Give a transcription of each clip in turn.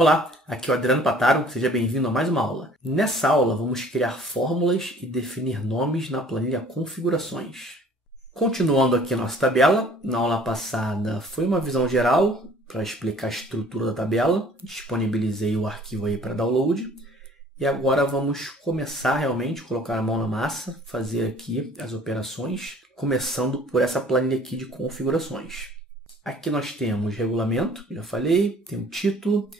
Olá, aqui é o Adriano Pataro, seja bem-vindo a mais uma aula. Nessa aula vamos criar fórmulas e definir nomes na planilha configurações. Continuando aqui a nossa tabela, na aula passada foi uma visão geral para explicar a estrutura da tabela, disponibilizei o arquivo aí para download e agora vamos começar realmente, colocar a mão na massa, fazer aqui as operações, começando por essa planilha aqui de configurações. Aqui nós temos regulamento, já falei, tem o título,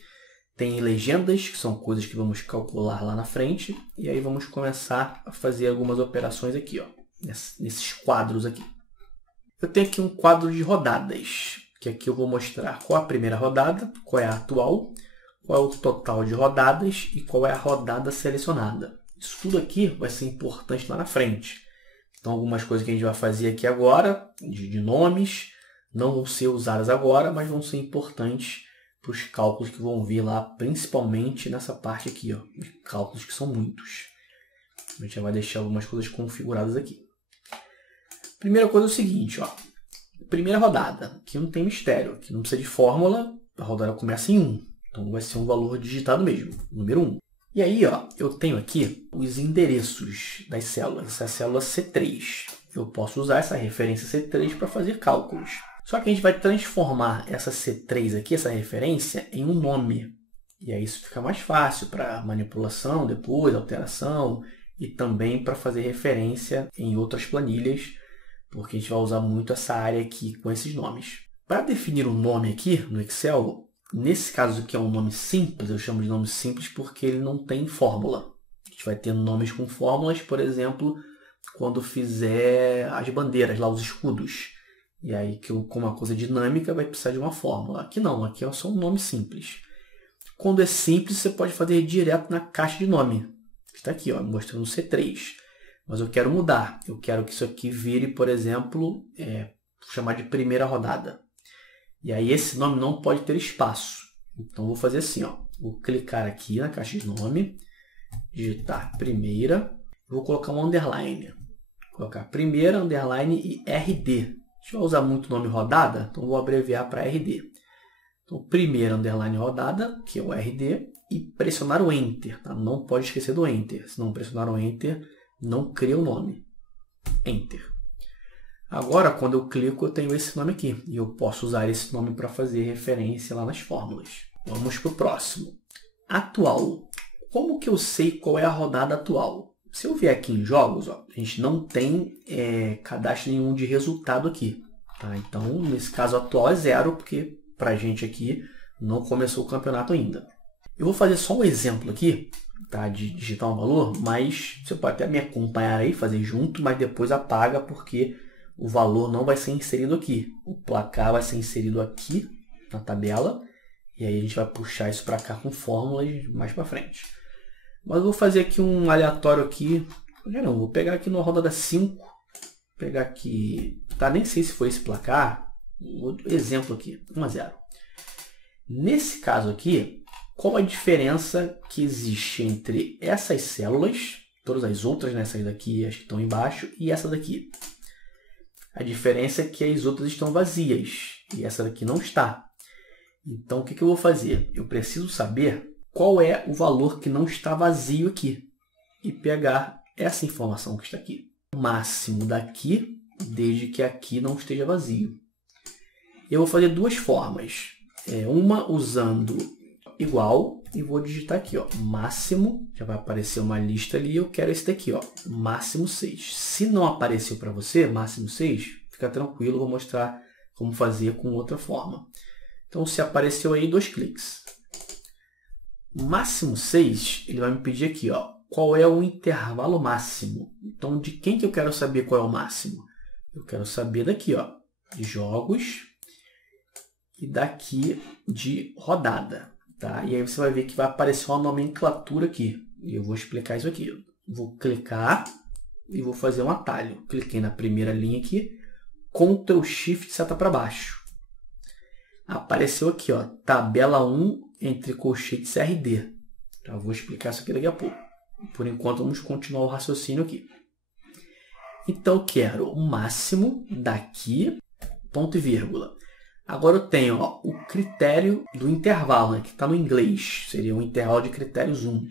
tem legendas, que são coisas que vamos calcular lá na frente. E aí vamos começar a fazer algumas operações aqui, ó, nesses quadros aqui. Eu tenho aqui um quadro de rodadas, que aqui eu vou mostrar qual é a primeira rodada, qual é a atual, qual é o total de rodadas e qual é a rodada selecionada. Isso tudo aqui vai ser importante lá na frente. Então, algumas coisas que a gente vai fazer aqui agora, de nomes, não vão ser usadas agora, mas vão ser importantes para os cálculos que vão vir lá, principalmente nessa parte aqui, ó, de cálculos que são muitos. A gente já vai deixar algumas coisas configuradas aqui. Primeira coisa é o seguinte, ó, primeira rodada, aqui não tem mistério, aqui não precisa de fórmula, a rodada começa em 1, então vai ser um valor digitado mesmo, número 1. E aí, ó, eu tenho aqui os endereços das células, essa é a célula C3. Eu posso usar essa referência C3 para fazer cálculos. Só que a gente vai transformar essa C3 aqui, essa referência, em um nome. E aí isso fica mais fácil para manipulação, depois, alteração, e também para fazer referência em outras planilhas, porque a gente vai usar muito essa área aqui com esses nomes. Para definir um nome aqui no Excel, nesse caso aqui é um nome simples, eu chamo de nome simples porque ele não tem fórmula. A gente vai ter nomes com fórmulas, por exemplo, quando fizer as bandeiras, lá os escudos. E aí, como uma coisa dinâmica, vai precisar de uma fórmula. Aqui não, aqui é só um nome simples. Quando é simples, você pode fazer direto na caixa de nome. Está aqui, ó, mostrando C3. Mas eu quero mudar. Eu quero que isso aqui vire, por exemplo, chamar de primeira rodada. E aí, esse nome não pode ter espaço. Então, eu vou fazer assim, ó. Vou clicar aqui na caixa de nome, digitar primeira, vou colocar um underline. Vou colocar primeira, underline e RD. A gente vai usar muito o nome rodada, então vou abreviar para RD. Então, primeiro underline rodada, que é o RD, e pressionar o Enter. Tá? Não pode esquecer do Enter. Se não pressionar o Enter, não cria o nome. Enter. Agora, quando eu clico, eu tenho esse nome aqui. E eu posso usar esse nome para fazer referência lá nas fórmulas. Vamos para o próximo. Atual. Como que eu sei qual é a rodada atual? Se eu vier aqui em jogos, ó, a gente não tem cadastro nenhum de resultado aqui. Tá? Então, nesse caso atual é 0, porque para a gente aqui não começou o campeonato ainda. Eu vou fazer só um exemplo aqui, tá, de digitar um valor, mas você pode até me acompanhar aí, fazer junto, mas depois apaga, porque o valor não vai ser inserido aqui. O placar vai ser inserido aqui na tabela, e aí a gente vai puxar isso para cá com fórmulas mais para frente. Mas eu vou fazer aqui um aleatório aqui. Não, vou pegar aqui na rodada 5. Pegar aqui. Tá, nem sei se foi esse placar. Exemplo aqui. 1-0. Nesse caso aqui, qual a diferença que existe entre essas células, todas as outras, né, essas daqui, as que estão embaixo, e essa daqui? A diferença é que as outras estão vazias. E essa daqui não está. Então, o que eu vou fazer? Eu preciso saber qual é o valor que não está vazio aqui e pegar essa informação que está aqui. O máximo daqui, desde que aqui não esteja vazio. Eu vou fazer duas formas. Uma usando igual e vou digitar aqui, ó, máximo, já vai aparecer uma lista ali, eu quero esse daqui, ó, máximo 6. Se não apareceu para você, máximo 6, fica tranquilo, vou mostrar como fazer com outra forma. Então, se apareceu aí, 2 cliques. Máximo 6, ele vai me pedir aqui, ó, qual é o intervalo máximo. Então, de quem que eu quero saber qual é o máximo? Eu quero saber daqui, ó, de jogos e daqui de rodada. Tá? E aí você vai ver que vai aparecer uma nomenclatura aqui. E eu vou explicar isso aqui. Vou clicar e vou fazer um atalho. Cliquei na primeira linha aqui, Ctrl Shift seta para baixo. Apareceu aqui, ó, tabela 1 entre colchetes RD. Então, eu vou explicar isso aqui daqui a pouco. Por enquanto, vamos continuar o raciocínio aqui. Então, eu quero o máximo daqui, ponto e vírgula, Agora eu tenho o critério do intervalo, né, que está no inglês. Seria um intervalo de critérios 1.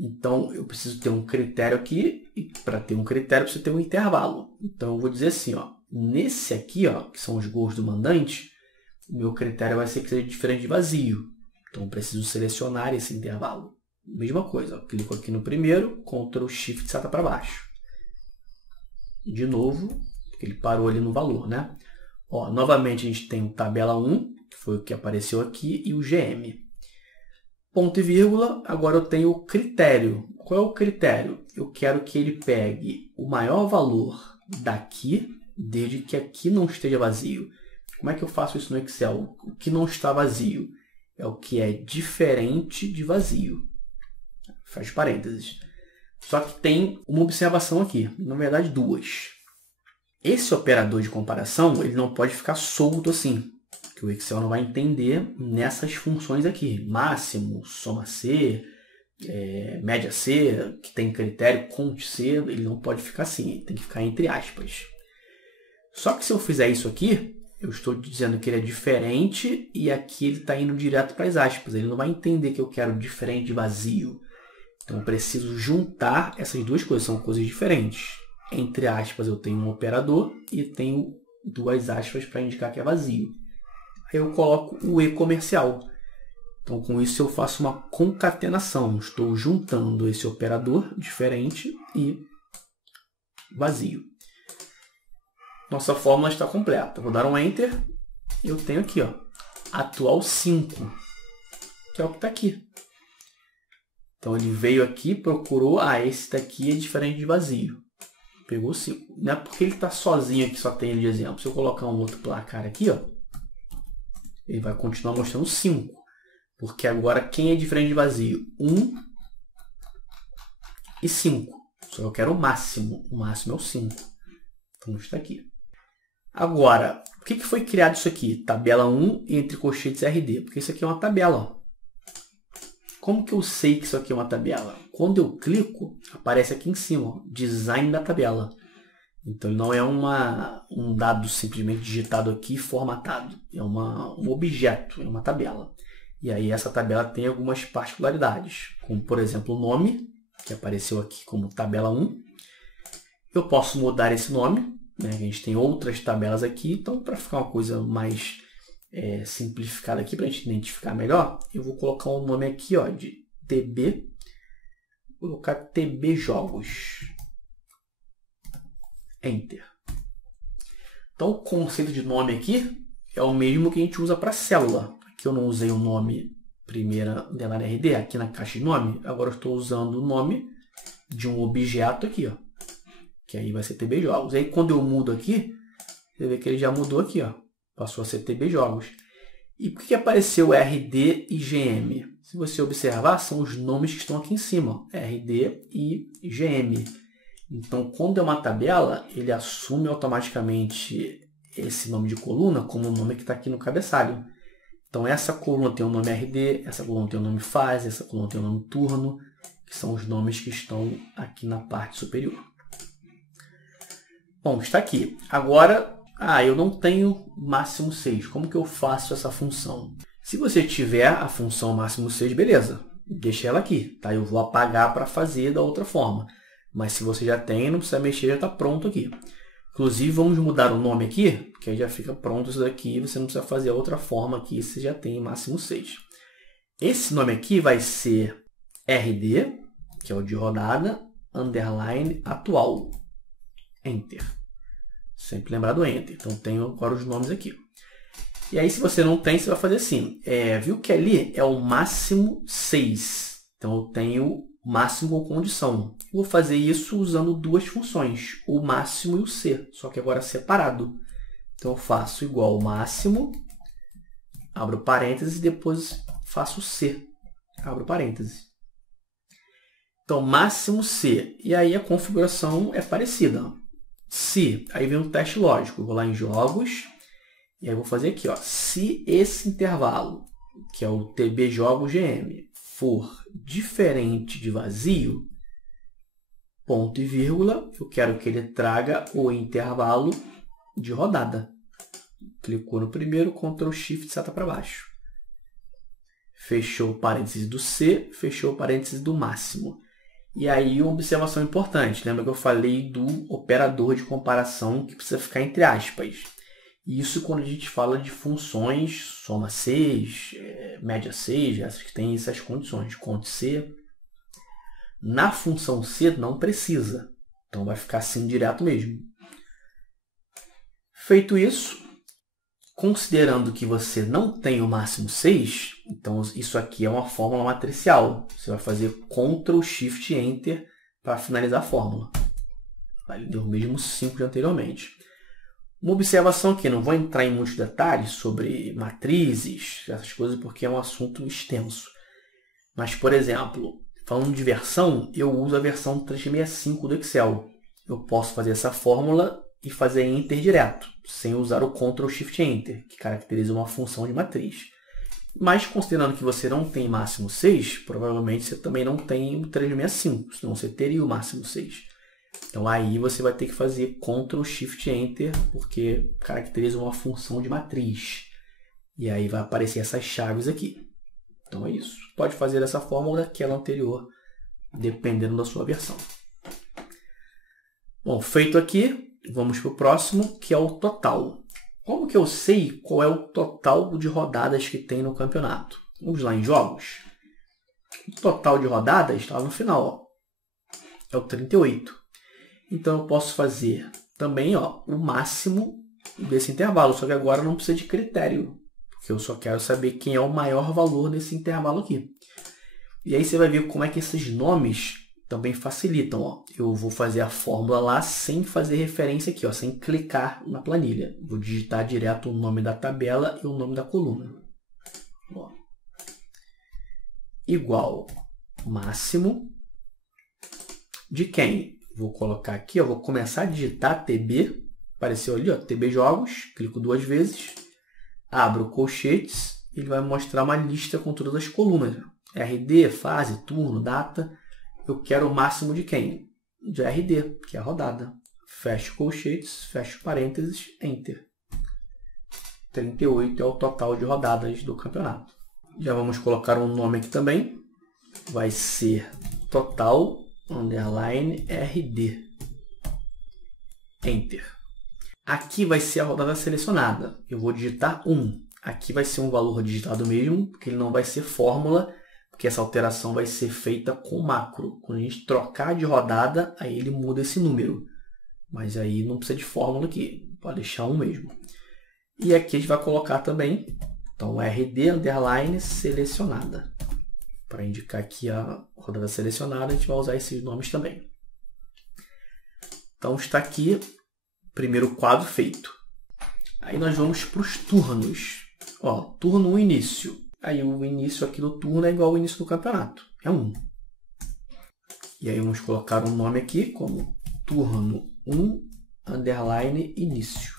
Então, eu preciso ter um critério aqui, e para ter um critério, eu preciso ter um intervalo. Então, eu vou dizer assim, nesse aqui, que são os gols do mandante, o meu critério vai ser que seja diferente de vazio. Então, eu preciso selecionar esse intervalo. Mesma coisa, clico aqui no primeiro, Ctrl Shift seta para baixo. De novo, porque ele parou ali no valor, né? Novamente, a gente tem o tabela 1, que foi o que apareceu aqui, e o GM. Ponto e vírgula, agora eu tenho o critério. Qual é o critério? Eu quero que ele pegue o maior valor daqui, desde que aqui não esteja vazio. Como é que eu faço isso no Excel? O que não está vazio é o que é diferente de vazio. Faz parênteses. Só que tem uma observação aqui, na verdade duas. Esse operador de comparação ele não pode ficar solto assim, que o Excel não vai entender nessas funções aqui. Máximo, soma C, média C, que tem critério, conte C, ele não pode ficar assim, ele tem que ficar entre aspas. Só que se eu fizer isso aqui, eu estou dizendo que ele é diferente e aqui ele está indo direto para as aspas. Ele não vai entender que eu quero diferente de vazio. Então, eu preciso juntar essas duas coisas, são coisas diferentes. Entre aspas, eu tenho um operador e tenho duas aspas para indicar que é vazio. Aí eu coloco o E comercial. Então, com isso, eu faço uma concatenação. Estou juntando esse operador diferente e vazio. Nossa fórmula está completa. Vou dar um Enter e eu tenho aqui, atual 5, que é o que está aqui. Então, ele veio aqui, procurou, esse daqui é diferente de vazio. Pegou 5. Não é porque ele está sozinho aqui, só tem ele de exemplo. Se eu colocar um outro placar aqui, ele vai continuar mostrando 5. Porque agora, quem é diferente de vazio? 1 e 5. Só eu quero o máximo. O máximo é o 5. Então, está aqui. Agora, por que foi criado isso aqui? Tabela 1 entre colchetes RD. Porque isso aqui é uma tabela. Como que eu sei que isso aqui é uma tabela? Quando eu clico, aparece aqui em cima, design da tabela. Então, não é um dado simplesmente digitado aqui e formatado. É um objeto, é uma tabela. E aí, essa tabela tem algumas particularidades, como, por exemplo, o nome, que apareceu aqui como tabela 1. Eu posso mudar esse nome, né? A gente tem outras tabelas aqui, então, para ficar uma coisa mais simplificada aqui, para a gente identificar melhor, eu vou colocar um nome aqui de TB, vou colocar TB Jogos. Enter. Então, o conceito de nome aqui é o mesmo que a gente usa para célula. Aqui eu não usei o nome primeira underline RD, aqui na caixa de nome, agora eu estou usando o nome de um objeto aqui, que aí vai ser TB Jogos. Aí, quando eu mudo aqui, você vê que ele já mudou aqui, passou a ser TB Jogos. E por que apareceu RD e GM? Se você observar, são os nomes que estão aqui em cima, RD e GM. Então, quando é uma tabela, ele assume automaticamente esse nome de coluna como o nome que está aqui no cabeçalho. Então, essa coluna tem o nome RD, essa coluna tem o nome fase, essa coluna tem o nome turno, que são os nomes que estão aqui na parte superior. Bom, está aqui. Agora, eu não tenho máximo 6. Como que eu faço essa função? Se você tiver a função máximo 6, beleza. Deixa ela aqui. Tá? Eu vou apagar para fazer da outra forma. Mas se você já tem, não precisa mexer, já está pronto aqui. Inclusive, vamos mudar o nome aqui, porque aí já fica pronto isso daqui. Você não precisa fazer a outra forma aqui, você já tem máximo 6. Esse nome aqui vai ser RD, que é o de rodada, underline atual. Enter. Sempre lembrar do Enter. Então, tenho agora os nomes aqui. E aí, se você não tem, você vai fazer assim. Viu que ali é o máximo 6. Então, eu tenho máximo com condição. Vou fazer isso usando duas funções, o máximo e o C, só que agora separado. Então, eu faço igual ao máximo, abro parênteses, e depois faço C, abro parênteses. Então, máximo C. E aí, a configuração é parecida. Se, aí vem um teste lógico. Eu vou lá em jogos, e aí vou fazer aqui, se esse intervalo, que é o TB Jogos GM, for diferente de vazio, ponto e vírgula, eu quero que ele traga o intervalo de rodada. Clicou no primeiro, Ctrl Shift seta para baixo. Fechou o parênteses do C, fechou o parênteses do máximo. E aí uma observação importante, lembra que eu falei do operador de comparação que precisa ficar entre aspas. Isso quando a gente fala de funções soma 6, média 6, essas que têm essas condições, conte C. Na função C não precisa, então vai ficar assim direto mesmo. Feito isso, considerando que você não tem o máximo 6, então isso aqui é uma fórmula matricial. Você vai fazer Ctrl Shift Enter para finalizar a fórmula. Ele deu o mesmo 5 de anteriormente. Uma observação aqui, não vou entrar em muitos detalhes sobre matrizes, essas coisas, porque é um assunto extenso. Mas, por exemplo, falando de versão, eu uso a versão 365 do Excel. Eu posso fazer essa fórmula e fazer Enter direto, sem usar o Ctrl Shift Enter, que caracteriza uma função de matriz. Mas, considerando que você não tem máximo 6, provavelmente você também não tem o 365, senão você teria o máximo 6. Então, aí você vai ter que fazer Ctrl Shift Enter, porque caracteriza uma função de matriz. E aí vai aparecer essas chaves aqui. Então, é isso. Pode fazer dessa forma ou daquela anterior, dependendo da sua versão. Bom, feito aqui, vamos para o próximo, que é o total. Como que eu sei qual é o total de rodadas que tem no campeonato? Vamos lá em jogos. O total de rodadas está lá no final, ó. É o 38. Então, eu posso fazer também o máximo desse intervalo, só que agora não precisa de critério, porque eu só quero saber quem é o maior valor desse intervalo aqui. E aí você vai ver como é que esses nomes também facilitam. Ó. Eu vou fazer a fórmula lá sem fazer referência aqui, ó, sem clicar na planilha. Vou digitar direto o nome da tabela e o nome da coluna. Ó. Igual máximo de quem? Vou colocar aqui, ó, vou começar a digitar TB, apareceu ali, ó, TB Jogos, clico 2 vezes, abro colchetes, ele vai mostrar uma lista com todas as colunas. RD, fase, turno, data. Eu quero o máximo de quem? De RD, que é a rodada. Fecho colchetes, fecho parênteses, Enter. 38 é o total de rodadas do campeonato. Já vamos colocar um nome aqui também. Vai ser total underline RD. Enter. Aqui vai ser a rodada selecionada. Eu vou digitar 1. Aqui vai ser um valor digitado mesmo, porque ele não vai ser fórmula, porque essa alteração vai ser feita com macro. Quando a gente trocar de rodada, aí ele muda esse número. Mas aí não precisa de fórmula aqui. Pode deixar 1 mesmo. E aqui a gente vai colocar também, então, RD underline selecionada. Para indicar aqui a rodada selecionada, a gente vai usar esses nomes também. Então, está aqui o primeiro quadro feito. Aí nós vamos para os turnos. Ó, turno 1, início. Aí o início aqui do turno é igual ao início do campeonato. É 1. E aí vamos colocar um nome aqui como turno 1, underline, início.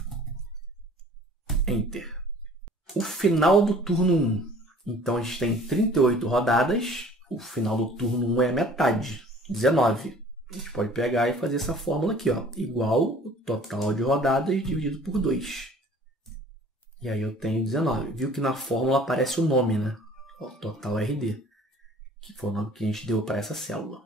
Enter. O final do turno 1. Então, a gente tem 38 rodadas. O final do turno 1 é a metade, 19. A gente pode pegar e fazer essa fórmula aqui, ó, igual o total de rodadas dividido por 2. E aí eu tenho 19. Viu que na fórmula aparece o nome, né? Ó, total RD, que foi o nome que a gente deu para essa célula.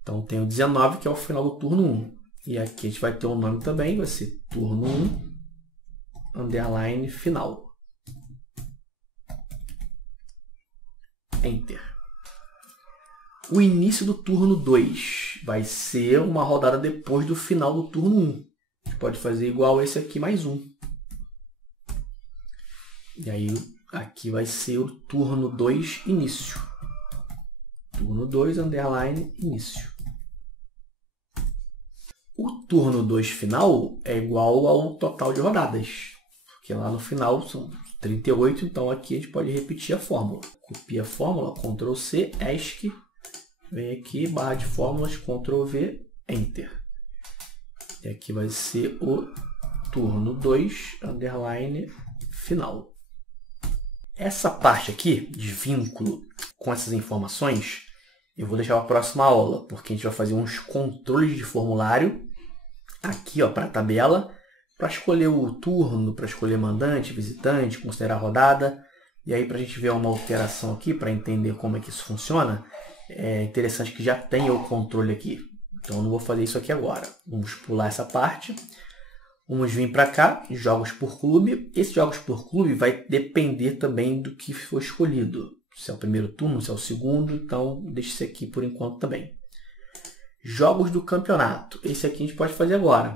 Então, eu tenho 19, que é o final do turno 1. E aqui a gente vai ter um nome também, vai ser turno 1, underline, final. Enter. O início do turno 2 vai ser uma rodada depois do final do turno 1. A gente pode fazer igual esse aqui mais 1. E aí aqui vai ser o turno 2 início. Turno 2 underline início. O turno 2 final é igual ao total de rodadas. Porque lá no final são 38, então aqui a gente pode repetir a fórmula. Copia a fórmula, Ctrl C, ESC, vem aqui, barra de fórmulas, Ctrl V, Enter. E aqui vai ser o turno 2, underline, final. Essa parte aqui, de vínculo com essas informações, eu vou deixar para a próxima aula, porque a gente vai fazer uns controles de formulário, aqui para a tabela, para escolher o turno, para escolher mandante, visitante, considerar a rodada. E aí, para a gente ver uma alteração aqui, para entender como é que isso funciona, é interessante que já tenha o controle aqui. Então, eu não vou fazer isso aqui agora. Vamos pular essa parte. Vamos vir para cá, jogos por clube. Esses jogos por clube vai depender também do que for escolhido. Se é o primeiro turno, se é o segundo. Então, deixa isso aqui por enquanto também. Jogos do campeonato. Esse aqui a gente pode fazer agora.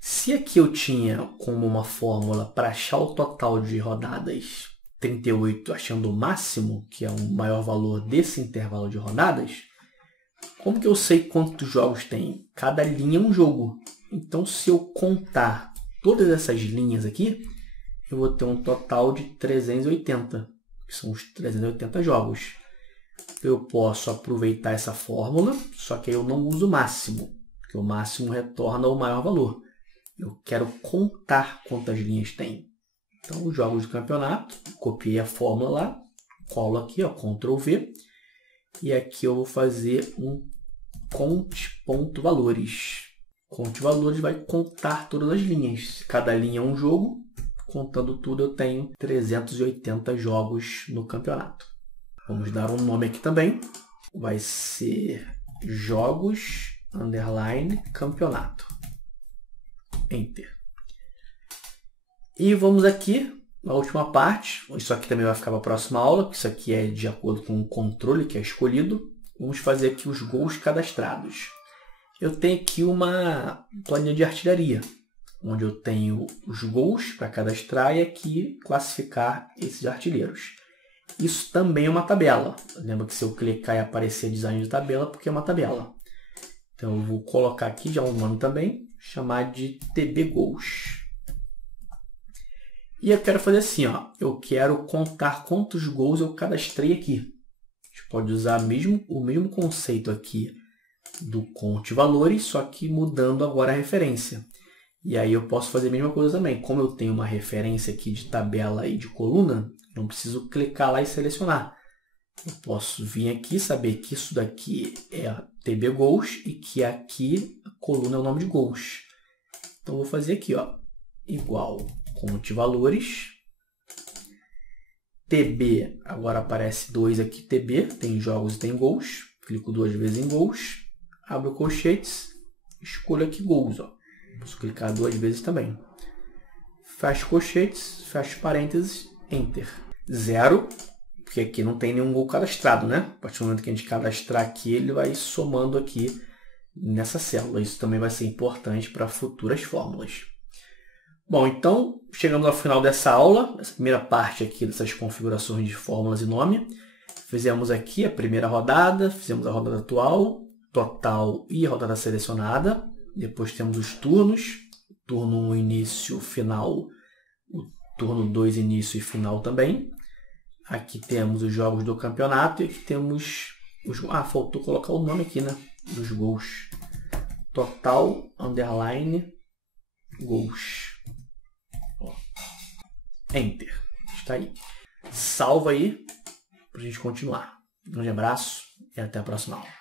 Se aqui eu tinha como uma fórmula para achar o total de rodadas 38 achando o máximo, que é o maior valor desse intervalo de rodadas, como que eu sei quantos jogos tem? Cada linha é um jogo. Então, se eu contar todas essas linhas aqui, eu vou ter um total de 380, que são os 380 jogos. Eu posso aproveitar essa fórmula, só que eu não uso o máximo, porque o máximo retorna o maior valor. Eu quero contar quantas linhas tem. Então, os jogos do campeonato, copiei a fórmula lá, colo aqui, ó, Ctrl V, e aqui eu vou fazer um conte.valores. Conte.valores vai contar todas as linhas. Cada linha é um jogo, contando tudo eu tenho 380 jogos no campeonato. Vamos dar um nome aqui também, vai ser jogos, _ campeonato. Enter. E vamos aqui na última parte. Isso aqui também vai ficar para a próxima aula, porque isso aqui é de acordo com o controle que é escolhido. Vamos fazer aqui os gols cadastrados. Eu tenho aqui uma planilha de artilharia, onde eu tenho os gols para cadastrar e aqui classificar esses artilheiros. Isso também é uma tabela. Lembra que se eu clicar e aparecer design de tabela, porque é uma tabela. Então eu vou colocar aqui já um nome também, chamar de TB Gols. E eu quero fazer assim, ó, eu quero contar quantos gols eu cadastrei aqui. A gente pode usar o mesmo conceito aqui do conte valores, só que mudando agora a referência. E aí eu posso fazer a mesma coisa também. Como eu tenho uma referência aqui de tabela e de coluna, não preciso clicar lá e selecionar. Eu posso vir aqui e saber que isso daqui é TB Gols e que aqui a coluna é o nome de gols. Então eu vou fazer aqui, ó, igual conte valores, TB, agora aparece 2 aqui, TB, tem jogos e tem gols, clico 2 vezes em gols, abro colchetes, escolho aqui gols, ó. Posso clicar 2 vezes também. Fecho colchetes, fecho parênteses, Enter. 0, porque aqui não tem nenhum gol cadastrado, né? A partir do momento que a gente cadastrar aqui, ele vai somando aqui nessa célula. Isso também vai ser importante para futuras fórmulas. Bom, então, chegamos ao final dessa aula, essa primeira parte aqui dessas configurações de fórmulas e nome. Fizemos aqui a primeira rodada, fizemos a rodada atual, total e a rodada selecionada. Depois temos os turnos, turno 1, início, final, o turno 2, início e final também. Aqui temos os jogos do campeonato e aqui temos os... Ah, faltou colocar o nome aqui, né? Dos gols. Total, _ gols. Enter. Está aí. Salva aí para a gente continuar. Um grande abraço e até a próxima aula.